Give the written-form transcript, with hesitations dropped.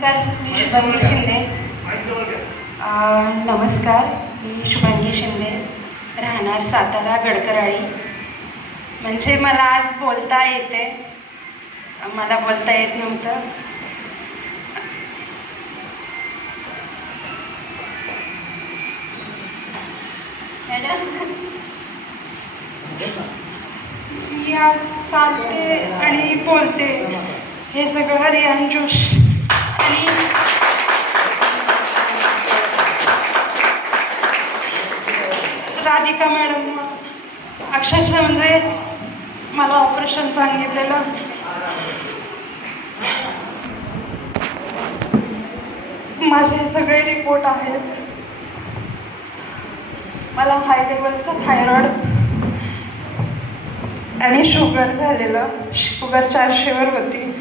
नमस्कार, मी शुभांगी शिंदे. नमस्कार, मी शुभांगी शिंदे, राहणार सातारा गडकराळी. म्हणजे मला आज बोलता येते, मला बोलता येत नव्हतं. मी आज चालते आणि बोलते, हे सगळं हरियाण जोश आणि राधिका मॅडम अक्षरशः म्हणजे मला ऑपरेशन सांगितलेलं. माझे सगळे रिपोर्ट आहेत. मला हाय लेवलचा थायरॉइड आणि शुगर झालेलं. शुगर 400 वर होती.